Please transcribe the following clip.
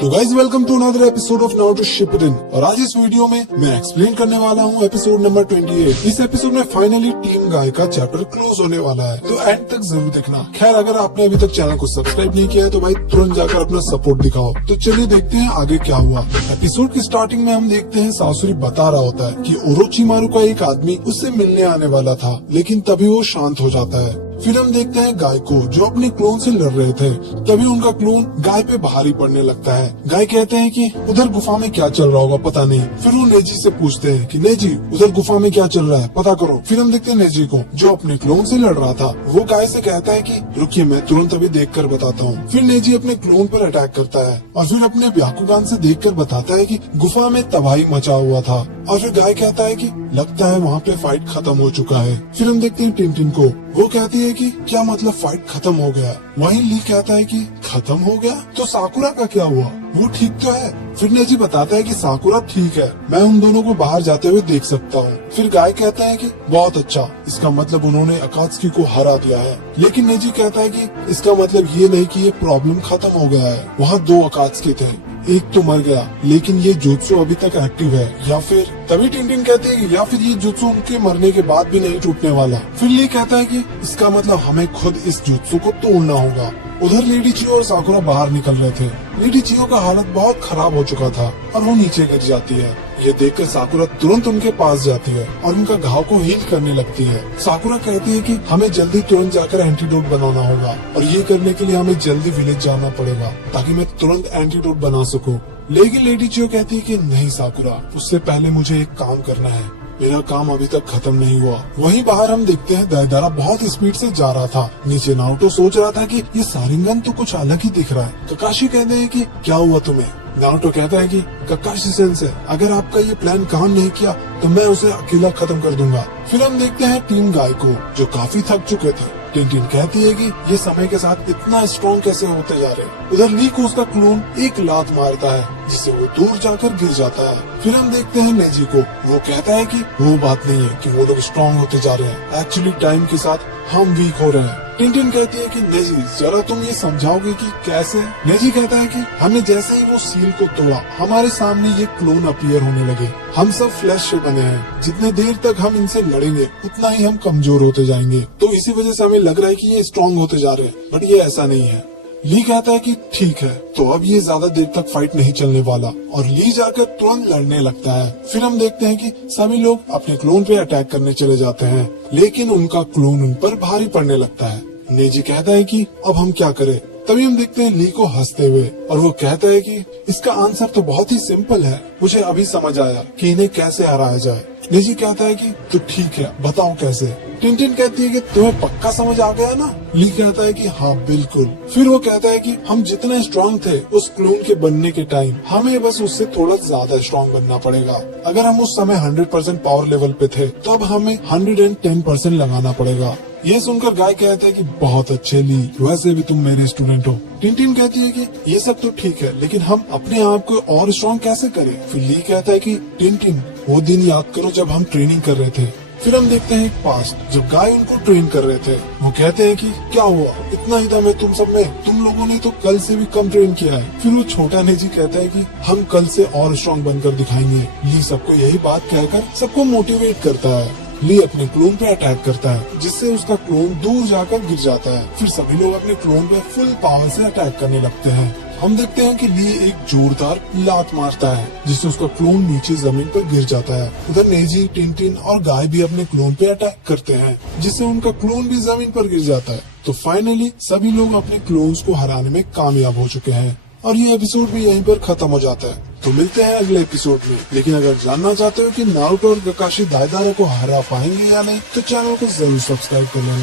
तो guys welcome to another episode of Naruto Shippuden. और आज इस वीडियो में मैं एक्सप्लेन करने वाला हूँ एपिसोड नंबर 28। इस एपिसोड में फाइनली टीम गाय का चैप्टर क्लोज होने वाला है, तो एंड तक जरूर देखना। खैर अगर आपने अभी तक चैनल को सब्सक्राइब नहीं किया है तो भाई तुरंत जाकर अपना सपोर्ट दिखाओ। तो चलिए देखते हैं आगे क्या हुआ। एपिसोड की स्टार्टिंग में हम देखते हैं सासुरी बता रहा होता है कि ओरोचिमारू का एक आदमी उससे मिलने आने वाला था, लेकिन तभी वो शांत हो जाता है। फिर हम देखते हैं गाय को जो अपने क्लोन से लड़ रहे थे। तभी उनका क्लोन गाय पे भारी पड़ने लगता है। गाय कहते हैं कि उधर गुफा में क्या चल रहा होगा पता नहीं। फिर वो नेजी से पूछते हैं कि नेजी उधर गुफा में क्या चल रहा है पता करो। फिर हम देखते हैं नेजी को जो अपने क्लोन से लड़ रहा था। वो गाय से कहता है कि रुकिए मैं तुरंत अभी देख कर बताता हूँ। फिर नेजी अपने क्लोन पर अटैक करता है और फिर अपने ब्याकुगान से देख कर बताता है कि गुफा में तबाही मचा हुआ था। और फिर गाय कहता है कि लगता है वहाँ पे फाइट खत्म हो चुका है। फिर हम देखते हैं टिनटिन को, वो कहती है कि क्या मतलब फाइट खत्म हो गया। वहीं ली कहता है कि खत्म हो गया तो साकुरा का क्या हुआ, वो ठीक तो है। फिर नेजी बताता है कि साकुरा ठीक है, मैं उन दोनों को बाहर जाते हुए देख सकता हूँ। फिर गाय कहता है कि बहुत अच्छा, इसका मतलब उन्होंने अकात्सुकी को हरा दिया है। लेकिन नेजी कहता है कि इसका मतलब ये नहीं कि ये प्रॉब्लम खत्म हो गया है। वहाँ 2 अकात्सुकी थे, एक तो मर गया लेकिन ये जुत्सु अभी तक एक्टिव है, या फिर तभी टिनटिन कहते हैं कि या फिर ये जुत्सु उनके मरने के बाद भी नहीं टूटने वाला। फिर ली कहता है कि इसका मतलब हमें खुद इस जुत्सु को तोड़ना होगा। उधर लेडी चियो और साकुरा बाहर निकल रहे थे। लेडी चियो का हालत बहुत खराब हो चुका था और वो नीचे गिर जाती है। ये देखकर साकुरा तुरंत उनके पास जाती है और उनका घाव को हील करने लगती है। साकुरा कहती है कि हमें जल्दी तुरंत जाकर एंटीडोट बनाना होगा और ये करने के लिए हमें जल्दी विलेज जाना पड़ेगा ताकि मैं तुरंत एंटीडोट बना सकूं। लेकिन लेडी चियो कहती है कि नहीं साकुरा, उससे पहले मुझे एक काम करना है, मेरा काम अभी तक खत्म नहीं हुआ। वहीं बाहर हम देखते हैं दायदारा बहुत स्पीड से जा रहा था। नीचे नारुतो सोच रहा था कि ये सारिंगन तो कुछ अलग ही दिख रहा है। ककाशी कहते हैं कि क्या हुआ तुम्हें। नारुतो कहता है कि ककाशी सेंसे, अगर आपका ये प्लान काम नहीं किया तो मैं उसे अकेला खत्म कर दूंगा। फिर हम देखते हैं टीम गाय को जो काफी थक चुके थे। टिनटिन कहती है कि ये समय के साथ इतना स्ट्रॉन्ग कैसे होते जा रहे। उधर ली को उसका क्लोन एक लात मारता है जिससे वो दूर जाकर गिर जाता है। फिर हम देखते हैं नेजी को, वो कहता है कि वो बात नहीं है कि वो लोग स्ट्रॉन्ग होते जा रहे हैं, एक्चुअली टाइम के साथ हम वीक हो रहे हैं। टिनटिन कहती है कि नेजी जरा तुम ये समझाओगे कि कैसे। नेजी कहता है कि हमने जैसे ही वो सील को तोड़ा हमारे सामने ये क्लोन अपीयर होने लगे। हम सब फ्लैश से बने हैं, जितने देर तक हम इनसे लड़ेंगे उतना ही हम कमजोर होते जाएंगे, तो इसी वजह से हमें लग रहा है कि ये स्ट्रॉन्ग होते जा रहे हैं, बट ये ऐसा नहीं है। ली कहता है कि ठीक है, तो अब ये ज्यादा देर तक फाइट नहीं चलने वाला और ली जाकर तुरंत लड़ने लगता है। फिर हम देखते हैं कि सभी लोग अपने क्लोन पे अटैक करने चले जाते हैं, लेकिन उनका क्लोन उन पर भारी पड़ने लगता है। नेजी कहता है कि अब हम क्या करें। तभी हम देखते हैं ली को हंसते हुए और वो कहता है कि इसका आंसर तो बहुत ही सिंपल है, मुझे अभी समझ आया कि इन्हें कैसे हराया जाए। नेजी कहता है कि तो ठीक है बताओ कैसे। टिनटिन कहती है कि तुम्हें पक्का समझ आ गया ना। ली कहता है कि हाँ बिल्कुल। फिर वो कहता है कि हम जितना स्ट्रांग थे उस क्लोन के बनने के टाइम, हमें बस उससे थोड़ा ज्यादा स्ट्रांग बनना पड़ेगा। अगर हम उस समय 100% पावर लेवल पे थे तो अब हमें 110% लगाना पड़ेगा। ये सुनकर गाय कहता है कि बहुत अच्छे ली, वैसे भी तुम मेरे स्टूडेंट हो। टिनटिन कहती है कि ये सब तो ठीक है, लेकिन हम अपने आप को और स्ट्रॉन्ग कैसे करें। फिर ली कहता है कि टिनटिन वो दिन याद करो जब हम ट्रेनिंग कर रहे थे। फिर हम देखते हैं एक पास्ट जब गाय उनको ट्रेन कर रहे थे। वो कहते हैं कि क्या हुआ, इतना ही दम है तुम सब में, तुम लोगों ने तो कल से भी कम ट्रेन किया है। फिर वो छोटा नेजी कहता है कि हम कल से और स्ट्रॉन्ग बनकर दिखाएंगे। ली सबको यही बात कहकर सबको मोटिवेट करता है। ली अपने क्लोन पे अटैक करता है जिससे उसका क्लोन दूर जाकर गिर जाता है। फिर सभी लोग अपने क्लोन पे फुल पावर से अटैक करने लगते हैं। हम देखते हैं कि ली एक जोरदार लात मारता है जिससे उसका क्लोन नीचे जमीन पर गिर जाता है। उधर नेजी, टिनटिन और गाय भी अपने क्लोन पे अटैक करते हैं जिससे उनका क्लोन भी जमीन पर गिर जाता है। तो फाइनली सभी लोग अपने क्लोन्स को हराने में कामयाब हो चुके हैं और ये एपिसोड भी यहीं पर खत्म हो जाता है। तो मिलते हैं अगले एपिसोड में। लेकिन अगर जानना चाहते हो कि नारुतो और ककाशी दायदारा को हरा पाएंगे या नहीं तो चैनल को जरूर सब्सक्राइब कर लेना।